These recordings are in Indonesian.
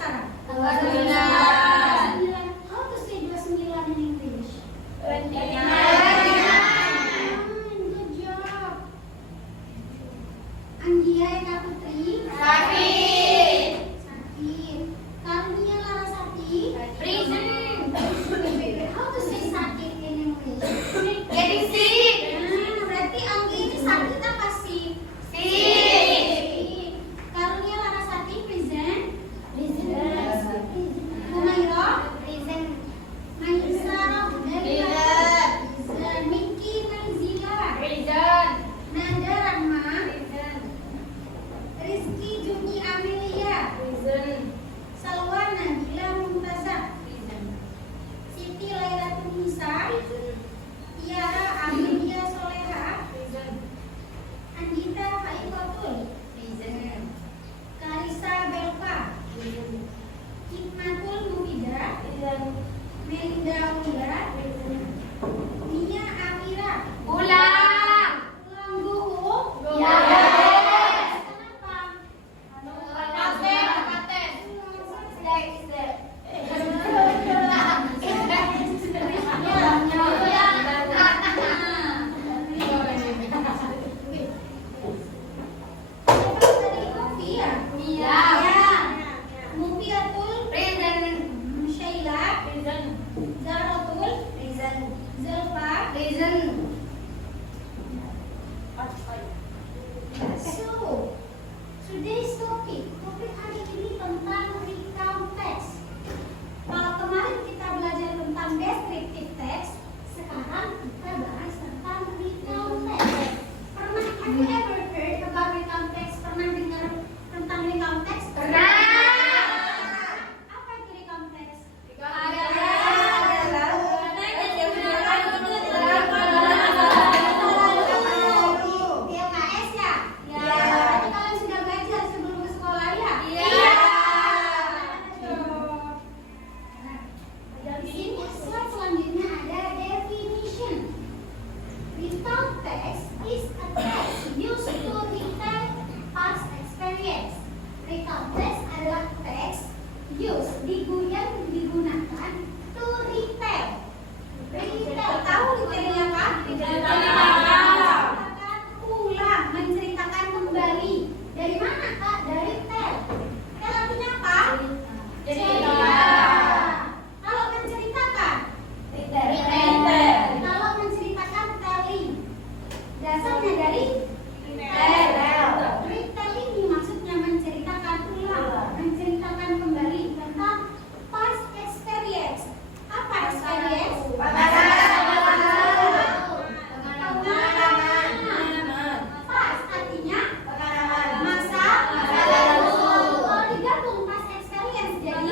sekarang? 29. 29. How to say 29 in English? 29. Good job. Anggia Eka Putri. Sakit. Sakit. Karunia Larasati. Present. How to say sakit in English? Getting sick. Berarti Anggi ini sakit apa sih? Sick. Karunia Larasati present. Present. Humaira. Present. Mahisa Delia. Present. Miki Naizila. Present. Nada Rahma. Present. Rizky Juni Amelia. Present. Salwa Nabila Mumtazah. Present. Siti Lailatul Nisa. Present. Tiara Amelia Soleha. Present. Andita Haifatul. Present. Karisa Belva. Present. Hikmatul Mufidah. Present. Melinda Aulia. Nia Amira. Pulang. Ulang Guhu. Yes. Kenapa? Siapa tadi Mufi ya? Iya. Mufiatul. Present. Syaila. Present. Zaratul. Present. Zulfa. Present. So, today's topik hari ini tentang recount text. Kalau kemarin kita belajar tentang descriptive text, sekarang kita bahas tentang recount text. Pernah have you ever heard about recount text? Pernah dengar tentang recount text? Pernah. Apa itu recount text? LKS ya? Berarti kalian sudah belajar sebelum ke sekolah ya? Nah, di sini slide selanjutnya ada definition. Recount text is a text used to retell past experience. Recount text adalah teks used yang digunakan to retell. Retell, tahu retellnya apa? Menceritakan ulang, menceritakan kembali. Dari mana Kak? Dari tell. Tell artinya apa? Cerita. Kalau menceritakan, kalau menceritakan telling, dasarnya dari retelling ini maksudnya menceritakan ulang, menceritakan kembali tentang past experience. Apa experience? Past artinya masa lalu. Kalau digabung past experience jadi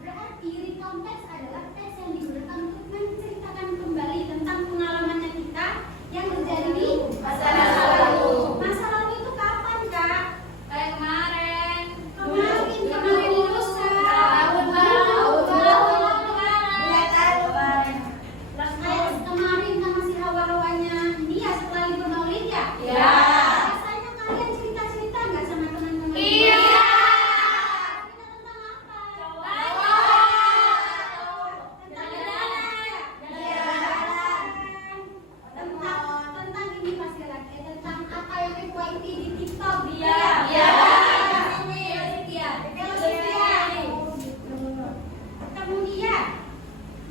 berarti recount text adalah teks yang digunakan untuk menceritakan kembali tentang pengalamannya kita yang terjadi di masa lalu. Masa lalu itu kapan Kak? Kemarin. Kemarin lusa. Kemarin kan masih hawa-hawanya dia setelah libur Maulid ya? Iya. Biasanya kalian cerita-cerita nggak sama teman-teman? Iya. Cerita tentang apa? Tentang tentang ini pasti lagi tentang apa yang FYP di TikTok dia. Kemudian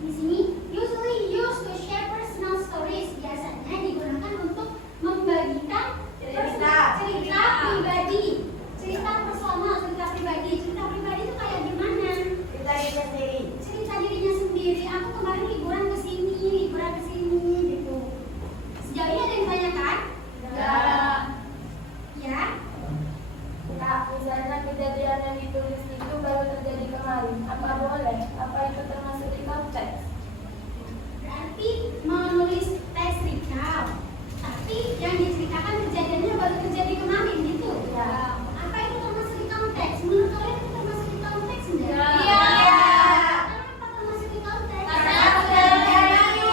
di sini usually used to share personal stories, biasanya digunakan untuk membagikan cerita pribadi, cerita personal, cerita pribadi. Cerita pribadi itu kayak gimana? Cerita dirinya sendiri. Aku kemarin liburan ke sini gitu. Sejauh ini ada yang tanyakan? Ya. Misalnya kejadian yang ditulis itu baru terjadi kemarin, apa boleh? Apa itu termasuk di konteks? Berarti menulis tes recount, tapi yang diceritakan kejadiannya baru terjadi kemarin gitu. Apa itu termasuk di konteks? Menurut kalian itu termasuk di konteks enggak? Kenapa termasuk di konteks? Karena terjadi.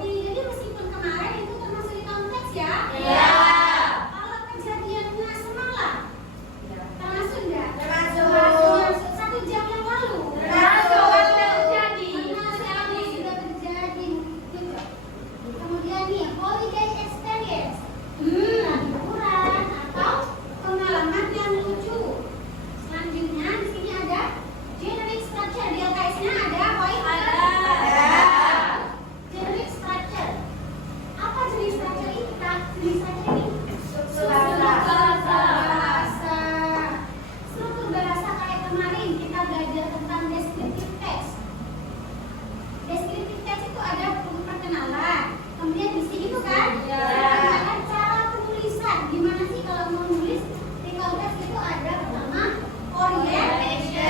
Jadi meskipun kemarin itu termasuk di konteks ya. Kalau kejadian sekolah? Termasuk nggak? Termasuk. 1 jam yang lalu. Termasuk. Sudah terjadi. Sudah terjadi. Gitu. Kemudian nih, holiday experience. Liburan atau pengalaman yang lucu. Selanjutnya di sini ada generic structure. Di LKS-nya ada poin? Generic structure. Apa jenis structure ini, Kak? Jenis structure ini? Struktur bahasa kayak kemarin kita belajar tentang descriptive text. Descriptive text itu ada perkenalan, kemudian di sini tuh kan ada cara penulisan. Gimana sih kalau mau nulis di konteks itu ada pertama orientation,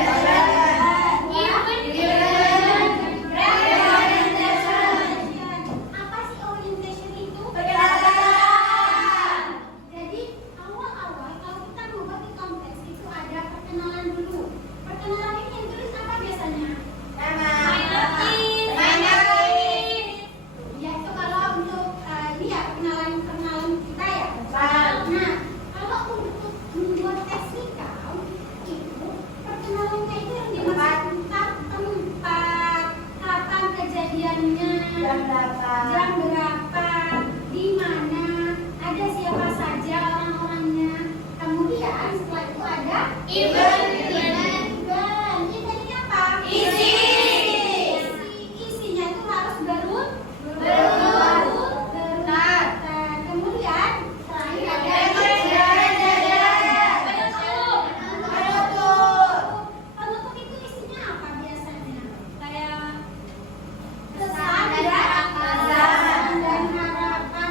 apa sih orientation itu? Jadi awal-awal kalau kita mau buat di konteks itu ada perkenalan dulu. Perkenalan ini yang tulis apa biasanya? Ya itu kalau untuk ini ya perkenalan kita ya. Nah, kalau untuk membuat teknikal itu perkenalannya itu yang dimaksud tentang tempat, kapan kejadiannya, jam berapa, di mana, ada siapa saja orang-orangnya. Kemudian setelah itu ada event. Eventnya apa? Isinya itu harus beruntun. Kemudian terakhir ada penutup itu isinya apa biasanya? Kesan dan harapan.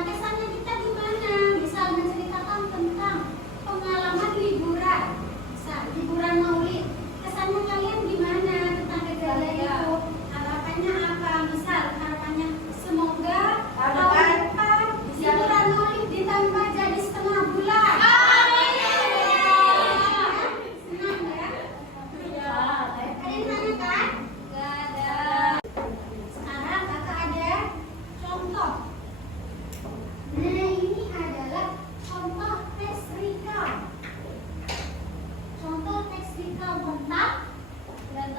Kesannya kita gimana? Misal menceritakan tentang pengalaman liburan. Misal liburan Maulid. Kesannya kalian gimana tentang kejadian itu? Harapannya apa? Misal harapannya semoga tahun depan liburan Maulid ditambah jadi 1/2 bulan. Senang ya? Ada yang nanya kan? Sekarang kakak ada contoh. Nah, ini adalah contoh teks recall. Contoh teks recall tentang ada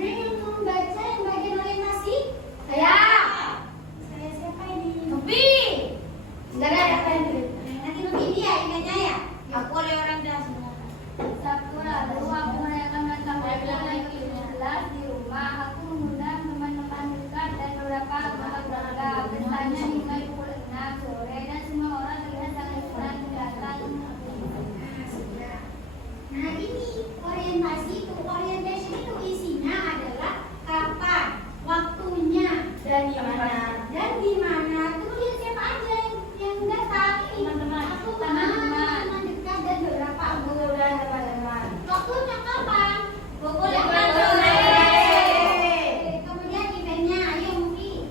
yang membaca yang bagian orientasi? Saya siapa ini? Nanti Nubi dia ingatnya ya? Aku oleh orientasi. Sakura, lalu aku merayakan ulang tahun yang ke-17 di rumah. Aku mengundang teman-teman dekat dan beberapa anggota keluarga. Pestanya dimulai pukul 6 sore dan semua orang terlihat sangat senang datang. Nah, ini orientasi itu, orientation itu isinya adalah kapan, waktunya, Dan di mana. Kemudian siapa aja yang datang? Ini Teman-teman. aku teman dekat dan beberapa anggota. Waktunya kapan? Pukul 8 sore. Kemudian eventnya, ayo Mufi.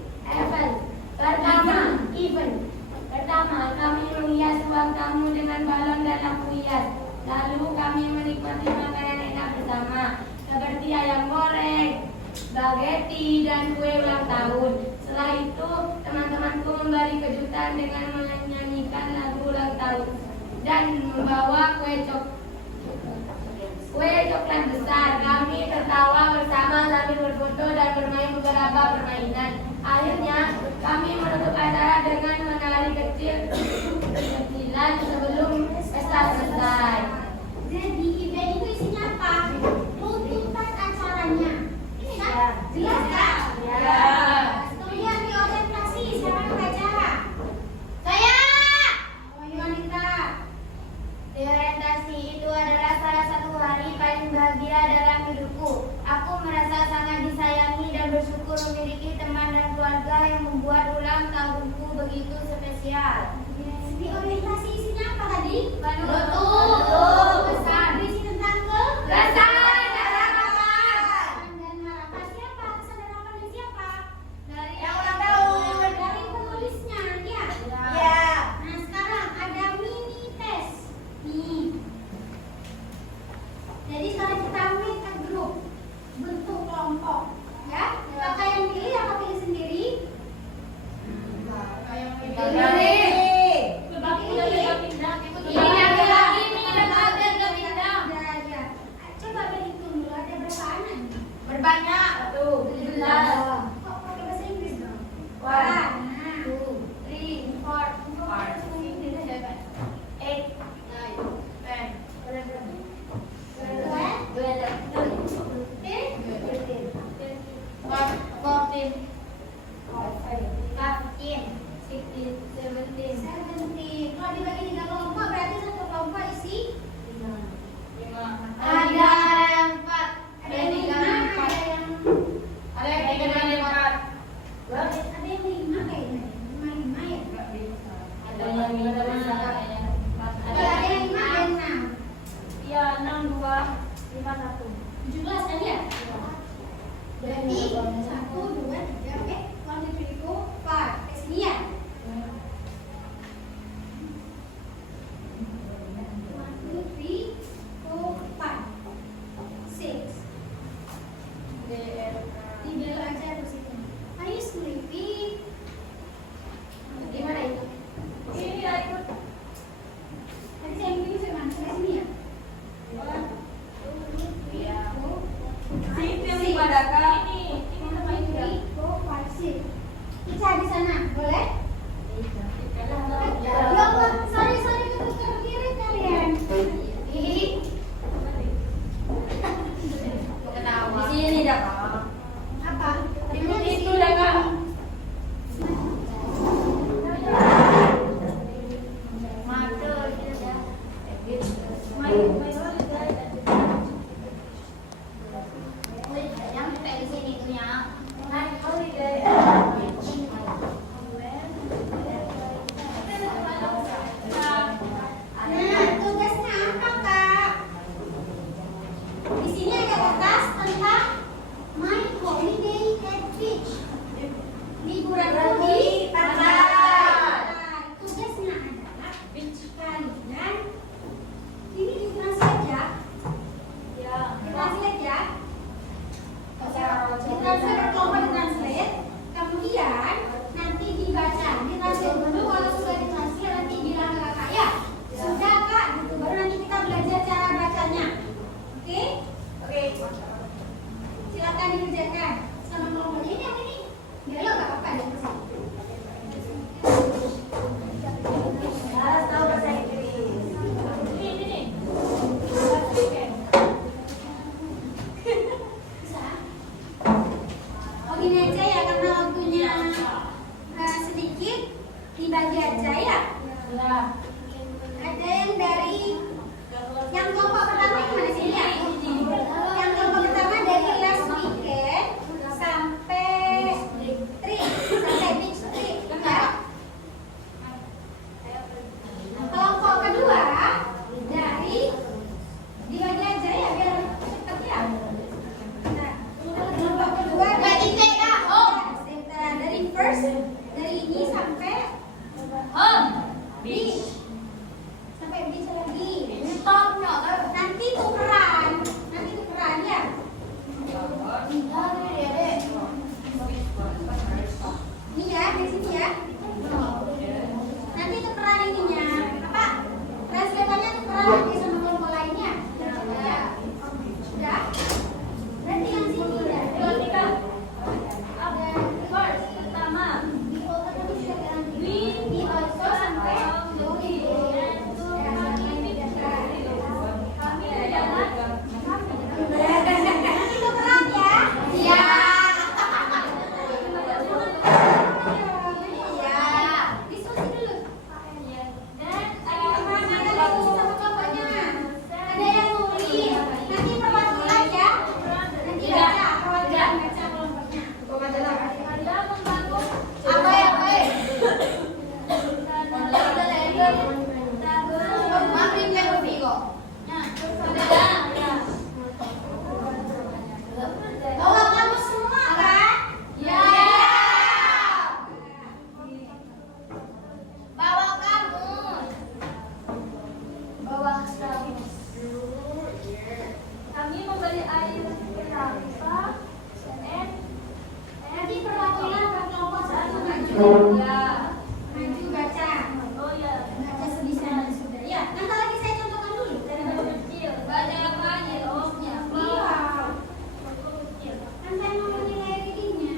Pertama, kami menghias ruang tamu dengan balon dan lampu hias. Lalu kami menikmati makanan enak bersama, seperti ayam goreng, spaghetti, dan kue ulang tahun. Setelah itu, teman-temanku memberi kejutan dengan menyanyikan lagu ulang tahun dan membawa kue coklat besar. Kami tertawa bersama sambil berfoto dan bermain beberapa permainan. Akhirnya, kami menutup acara dengan menari kecil-kecilan sebelum pesta selesai. Jadi event itu isinya apa? Tuntutan acaranya. Ini kan? Jelas kan? Ya. Kemudian di orientasi, siapa yang baca? Saya. Oh, Yuanita. Di orientasi itu adalah salah satu hari paling bahagia dalam hidupku. Aku merasa sangat disayangi dan bersyukur memiliki teman dan keluarga yang membuat ulang tahunku begitu spesial. Di orientasi isinya apa tadi? Betul. Besar. Berisi tentang Kesan dan harapan. Siapa? Kesan dan harapan dari siapa? Yang ulang tahun. Dari penulisnya. 17. Kalau dibagi 3 kelompok berarti satu kelompok isi Ada yang 4. ada yang 5, ada yang Ada yang 3 dan 4. ada yang 5 kayaknya. 5 ya. Ada yang 5 dan 4. Kalau ada yang 5 ada yang 6. Iya, 6 2 5 1. 17 kan ya? Berarti 1 2 3 oke. 1 2 3 4 5. Ke sini ya? 1 2 3 4 5 6. Dibelok aja terus itu. Are you sleepy? Gimana itu? Ini ya ikut. Tadi saya yang pilih saya sini ya? Sini yang padaka. Ini Sama ini, 4 5 6. Kita di sana, boleh? Ya Allah, sorry ke kiri kalian. Ih, Di sini dah. apa? Itu dah Kak. Yang di sini tuh yang. Nah, tugasnya apa, Kak? Di sini ada kertas tentang My Holiday at Beach. Liburanku di pantai. Tugasnya adalah kalian ini ditranslate ya. Ditranslate ya. Ditranslate kelompok ditranslate. Kemudian nanti dibaca. Ditranslate dulu kalau sudah ditranslate nanti bilang ke kakak ya. Sudah Kak, gitu. Baru nanti kita belajar cara bacanya. Oke? Silakan dikerjakan. Sama kelompoknya ini yang ini. Belok gak apa-apa deh. Harus tahu bahasa Inggris. Ini. Bisa? Oh gini aja ya, karena waktunya sedikit. Dibagi aja ya. Ya. Ada yang dari yang kelompok pertama yang mana sini ya? Yang kelompok pertama dari last weekend sampai beach trip ya. Kelompok kedua dari dibagi aja ya biar cepat ya. Nah, kelompok kedua dari dari first dari ini sampai beach. Sampai beach lagi. Nanti tukeran ya. Ini ya, di sini ya. Nanti tukeran ininya. Apa? Translatornya tukeran lagi sama kelompok lainnya. Ya. Sudah. Berarti yang sini ya. Di also sampai nanti tukeran ya. Iya. Iya. Diskusi dulu. Ada yang diskusi sama kelompoknya. Ada yang nulis. Nanti perwakilan ya. Nanti baca perwakilan baca kelompoknya. Apa ya, Pak? Bawa kamu semua kan? Ya. Bawa kamus. Bawa kamus. Kami membeli air berapa? Nanti perwakilan ke kelompok satu maju. Ya. Maju baca. Oh ya. Baca sebisa sudah. Ya, nanti lagi saya contohkan dulu dari bawah kecil. Baca apa aja loh? Iya. Kan saya mau menilai readingnya.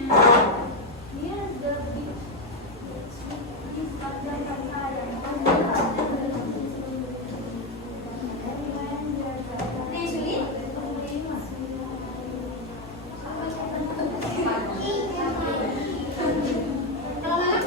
Nih, sulit. Kalau mana?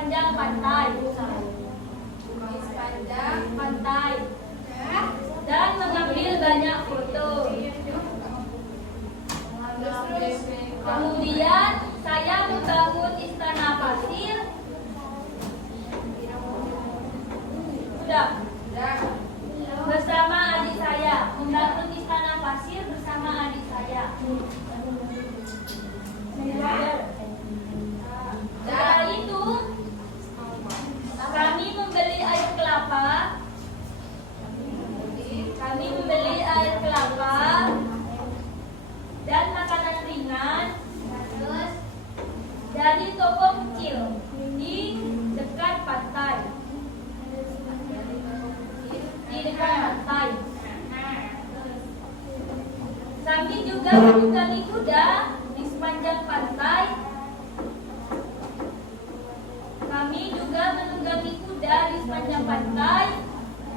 sepanjang pantai. Dan mengambil banyak foto. Kemudian saya membangun istana pasir. Sudah. Bersama adik saya, membangun istana pasir bersama adik saya. Setelah itu, kami membeli air kelapa. Dan makanan ringan dari toko kecil di dekat pantai. Kami juga menunggangi kuda di sepanjang pantai.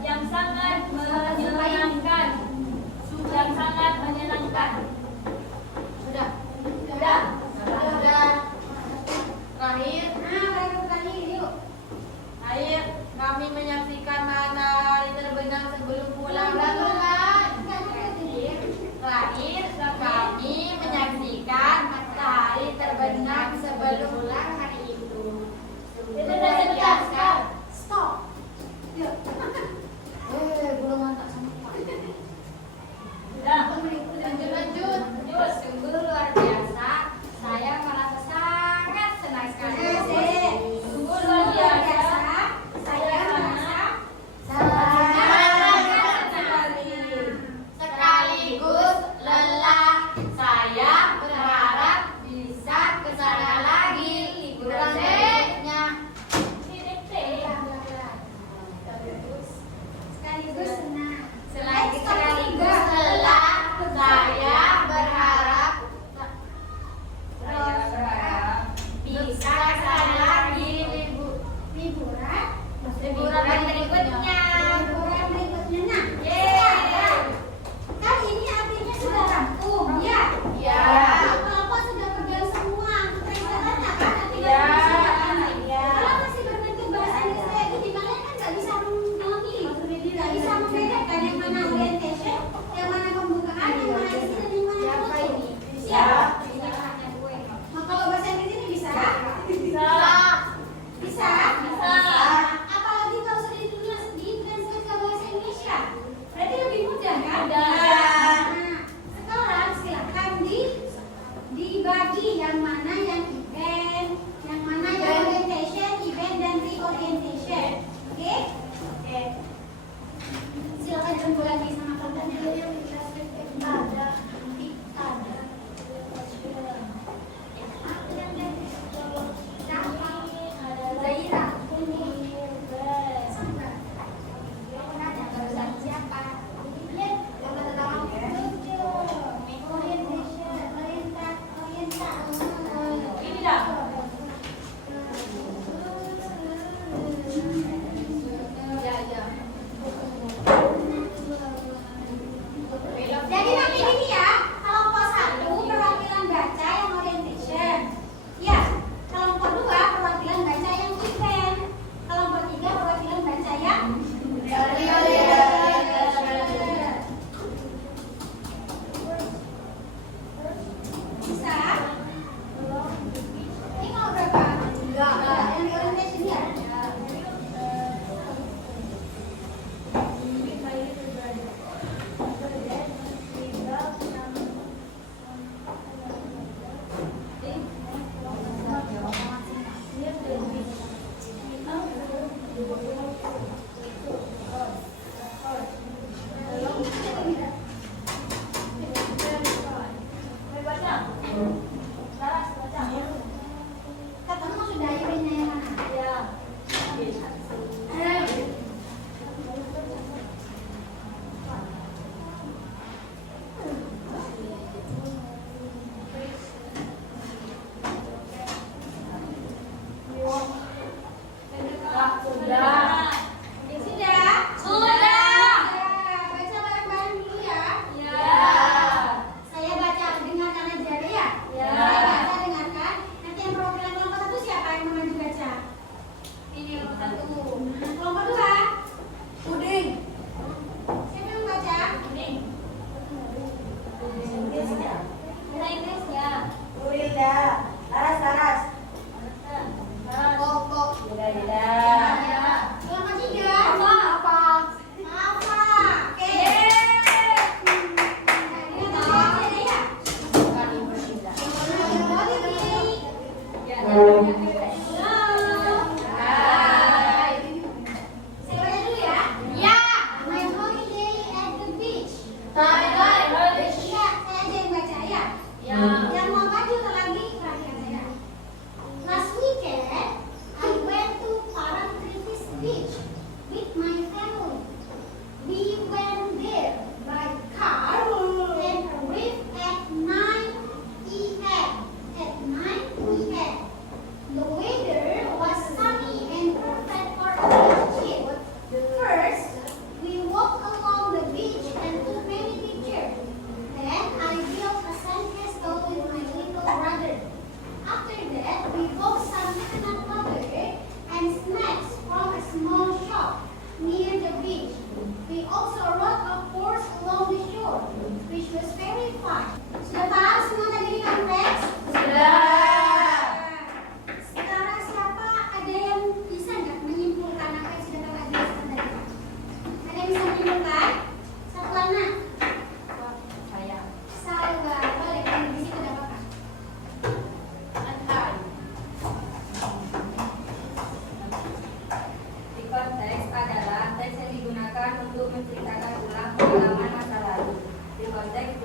Yang sangat menyenangkan. Sudah. Terakhir, kami menyaksikan matahari terbenam sebelum pulang. Terakhir, kami menyaksikan matahari terbenam sebelum pulang hari itu. Luar biasa. Stop. Yuk. Belum ngantak sama Pak. Lanjut. Sungguh luar biasa. Saya merasa sangat senang sekali. Sungguh luar biasa. Saya merasa sekaligus lelah. Saya berharap bisa ke sana lagi.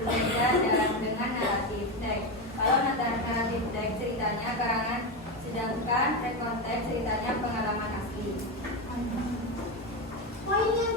berbeda dengan naratif teks. Kalau naratif teks ceritanya karangan, sedangkan rekonteks ceritanya pengalaman asli. Poinnya